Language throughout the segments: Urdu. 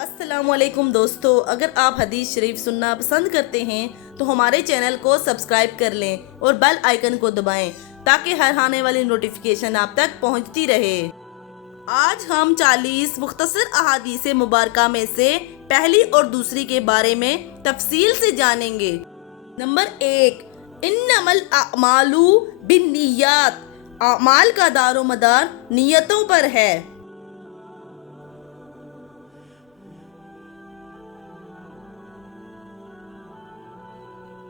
السلام علیکم دوستو، اگر آپ حدیث شریف سننا پسند کرتے ہیں تو ہمارے چینل کو سبسکرائب کر لیں اور بیل آئیکن کو دبائیں تاکہ ہر آنے والی نوٹیفیکیشن آپ تک پہنچتی رہے۔ آج ہم 40 مختصر احادیث مبارکہ میں سے پہلی اور دوسری کے بارے میں تفصیل سے جانیں گے۔ نمبر 1، انما الاعمال بالنیات، اعمال کا دار و مدار نیتوں پر ہے۔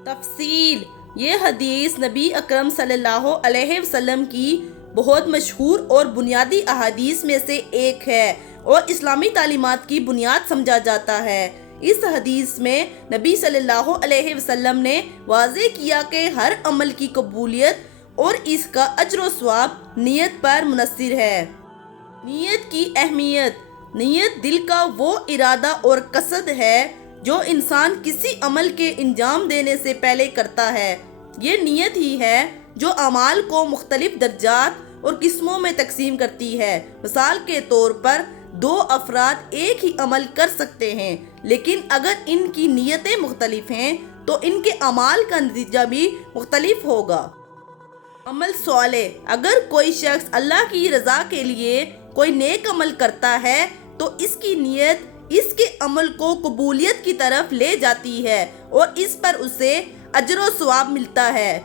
تفصیل، یہ حدیث نبی اکرم صلی اللہ علیہ وسلم کی بہت مشہور اور بنیادی احادیث میں سے ایک ہے اور اسلامی تعلیمات کی بنیاد سمجھا جاتا ہے۔ اس حدیث میں نبی صلی اللہ علیہ وسلم نے واضح کیا کہ ہر عمل کی قبولیت اور اس کا اجر و ثواب نیت پر منحصر ہے۔ نیت کی اہمیت، نیت دل کا وہ ارادہ اور قصد ہے جو انسان کسی عمل کے انجام دینے سے پہلے کرتا ہے۔ یہ نیت ہی ہے جو اعمال کو مختلف درجات اور قسموں میں تقسیم کرتی ہے۔ مثال کے طور پر 2 افراد ایک ہی عمل کر سکتے ہیں، لیکن اگر ان کی نیتیں مختلف ہیں تو ان کے اعمال کا نتیجہ بھی مختلف ہوگا۔ عمل صالح، اگر کوئی شخص اللہ کی رضا کے لیے کوئی نیک عمل کرتا ہے تو اس کی نیت اس کے عمل کو قبولیت کی طرف لے جاتی ہے اور اس پر اسے اجر و ثواب ملتا ہے۔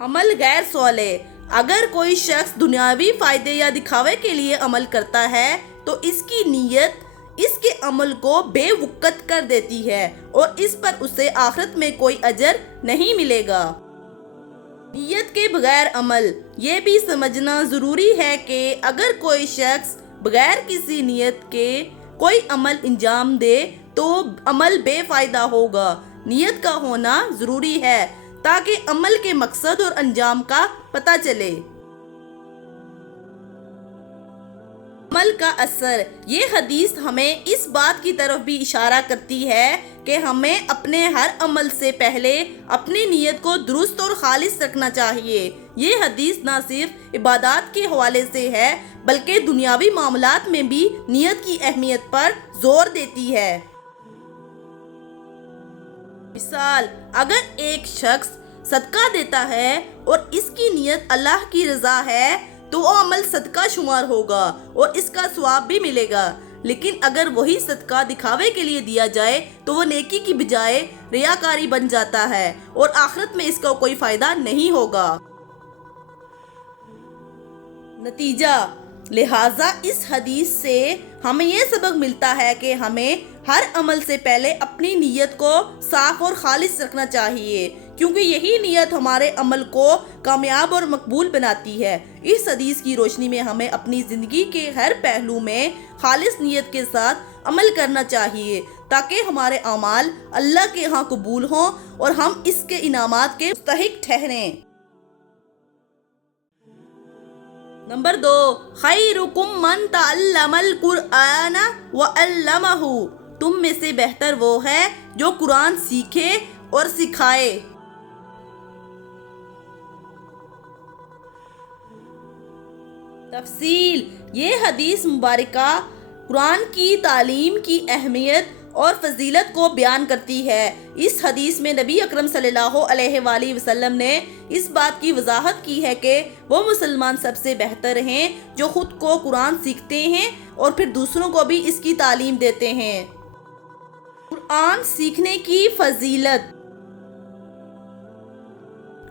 عمل غیر صالح، اگر کوئی شخص دنیاوی فائدے یا دکھاوے کے لیے عمل کرتا ہے تو اس کی نیت اس کے عمل کو بے وقت کر دیتی ہے اور اس پر اسے آخرت میں کوئی اجر نہیں ملے گا۔ نیت کے بغیر عمل، یہ بھی سمجھنا ضروری ہے کہ اگر کوئی شخص بغیر کسی نیت کے کوئی عمل انجام دے تو عمل بے فائدہ ہوگا۔ نیت کا ہونا ضروری ہے تاکہ عمل کے مقصد اور انجام کا پتہ چلے۔ عمل کا اثر، یہ حدیث ہمیں اس بات کی طرف بھی اشارہ کرتی ہے کہ ہمیں اپنے ہر عمل سے پہلے اپنی نیت کو درست اور خالص رکھنا چاہیے۔ یہ حدیث نہ صرف عبادات کے حوالے سے ہے بلکہ دنیاوی معاملات میں بھی نیت کی اہمیت پر زور دیتی ہے۔ مثال، اگر ایک شخص صدقہ دیتا ہے اور اس کی نیت اللہ کی رضا ہے تو وہ عمل صدقہ شمار ہوگا اور اس کا ثواب بھی ملے گا، لیکن اگر وہی صدقہ دکھاوے کے لیے دیا جائے تو وہ نیکی کی بجائے ریاکاری بن جاتا ہے اور آخرت میں اس کا کوئی فائدہ نہیں ہوگا۔ نتیجہ، لہٰذا اس حدیث سے ہمیں یہ سبق ملتا ہے کہ ہمیں ہر عمل سے پہلے اپنی نیت کو صاف اور خالص رکھنا چاہیے، کیونکہ یہی نیت ہمارے عمل کو کامیاب اور مقبول بناتی ہے۔ اس حدیث کی روشنی میں ہمیں اپنی زندگی کے ہر پہلو میں خالص نیت کے ساتھ عمل کرنا چاہیے تاکہ ہمارے اعمال اللہ کے ہاں قبول ہوں اور ہم اس کے انعامات کے مستحق ٹھہریں۔ نمبر 2، خیرکم من تعلم القرآن وعلمہ، تم میں سے بہتر وہ ہے جو قرآن سیکھے اور سکھائے۔ تفصیل، یہ حدیث مبارکہ قرآن کی تعلیم کی اہمیت اور فضیلت کو بیان کرتی ہے۔ اس حدیث میں نبی اکرم صلی اللہ علیہ وآلہ وسلم نے اس بات کی وضاحت کی ہے کہ وہ مسلمان سب سے بہتر ہیں جو خود کو قرآن سیکھتے ہیں اور پھر دوسروں کو بھی اس کی تعلیم دیتے ہیں۔ قرآن سیکھنے کی فضیلت،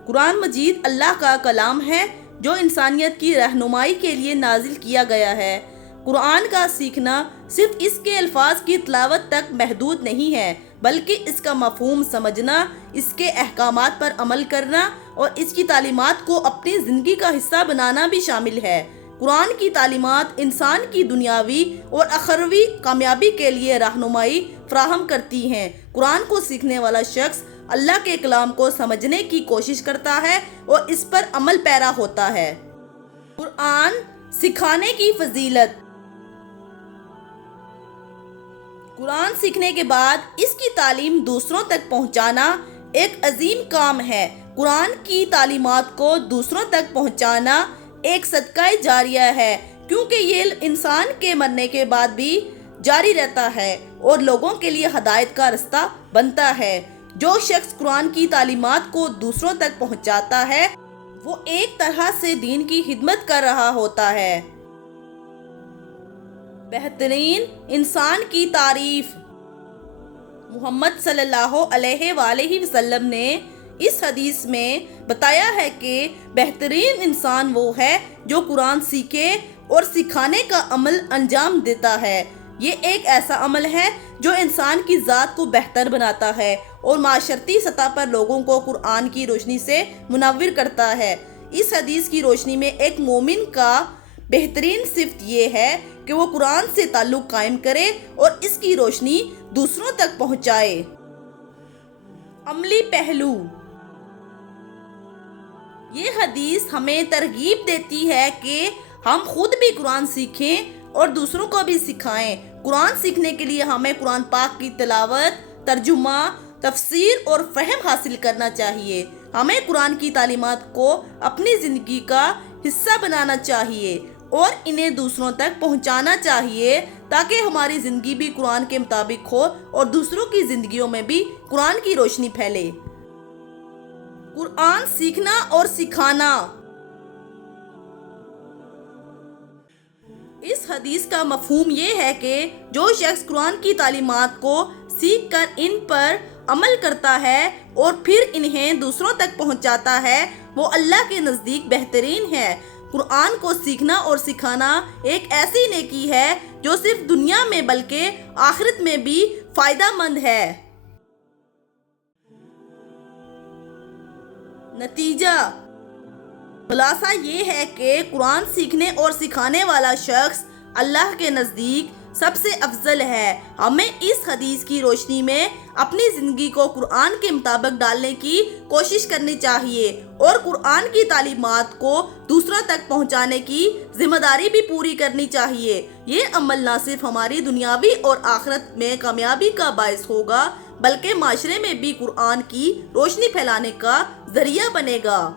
قرآن مجید اللہ کا کلام ہے جو انسانیت کی رہنمائی کے لیے نازل کیا گیا ہے۔ قرآن کا سیکھنا صرف اس کے الفاظ کی تلاوت تک محدود نہیں ہے بلکہ اس کا مفہوم سمجھنا، اس کے احکامات پر عمل کرنا اور اس کی تعلیمات کو اپنی زندگی کا حصہ بنانا بھی شامل ہے۔ قرآن کی تعلیمات انسان کی دنیاوی اور اخروی کامیابی کے لیے رہنمائی فراہم کرتی ہیں۔ قرآن کو سیکھنے والا شخص اللہ کے کلام کو سمجھنے کی کوشش کرتا ہے اور اس پر عمل پیرا ہوتا ہے۔ قرآن سکھانے کی فضیلت، قرآن سیکھنے کے بعد اس کی تعلیم دوسروں تک پہنچانا ایک عظیم کام ہے۔ قرآن کی تعلیمات کو دوسروں تک پہنچانا ایک صدقہ جاریہ ہے، کیونکہ یہ انسان کے مرنے کے بعد بھی جاری رہتا ہے اور لوگوں کے لیے ہدایت کا رستہ بنتا ہے۔ جو شخص قرآن کی تعلیمات کو دوسروں تک پہنچاتا ہے وہ ایک طرح سے دین کی خدمت کر رہا ہوتا ہے۔ بہترین انسان کی تعریف۔ محمد صلی اللہ علیہ وآلہ وسلم نے اس حدیث میں بتایا ہے کہ بہترین انسان وہ ہے جو قرآن سیکھے اور سکھانے کا عمل انجام دیتا ہے۔ یہ ایک ایسا عمل ہے جو انسان کی ذات کو بہتر بناتا ہے اور معاشرتی سطح پر لوگوں کو قرآن کی روشنی سے منور کرتا ہے۔ اس حدیث کی روشنی میں ایک مومن کا بہترین صفت یہ ہے کہ وہ قرآن سے تعلق قائم کرے اور اس کی روشنی دوسروں تک پہنچائے۔ عملی پہلو۔ یہ حدیث ہمیں ترغیب دیتی ہے کہ ہم خود بھی قرآن سیکھیں اور دوسروں کو بھی سکھائیں۔ قرآن سیکھنے کے لیے ہمیں قرآن پاک کی تلاوت، ترجمہ، تفسیر اور فہم حاصل کرنا چاہیے۔ ہمیں قرآن کی تعلیمات کو اپنی زندگی کا حصہ بنانا چاہیے اور انہیں دوسروں تک پہنچانا چاہیے تاکہ ہماری زندگی بھی قرآن کے مطابق ہو اور دوسروں کی زندگیوں میں بھی قرآن کی روشنی پھیلے۔ قرآن سیکھنا اور سکھانا۔ اس حدیث کا مفہوم یہ ہے کہ جو شخص قرآن کی تعلیمات کو سیکھ کر ان پر عمل کرتا ہے اور پھر انہیں دوسروں تک پہنچاتا ہے وہ اللہ کے نزدیک بہترین ہے۔ قرآن کو سیکھنا اور سکھانا ایک ایسی نیکی ہے جو صرف دنیا میں بلکہ آخرت میں بھی فائدہ مند ہے۔ نتیجہ۔ خلاصہ یہ ہے کہ قرآن سیکھنے اور سکھانے والا شخص اللہ کے نزدیک سب سے افضل ہے۔ ہمیں اس حدیث کی روشنی میں اپنی زندگی کو قرآن کے مطابق ڈالنے کی کوشش کرنی چاہیے اور قرآن کی تعلیمات کو دوسروں تک پہنچانے کی ذمہ داری بھی پوری کرنی چاہیے۔ یہ عمل نہ صرف ہماری دنیاوی اور آخرت میں کامیابی کا باعث ہوگا بلکہ معاشرے میں بھی قرآن کی روشنی پھیلانے کا ذریعہ بنے گا۔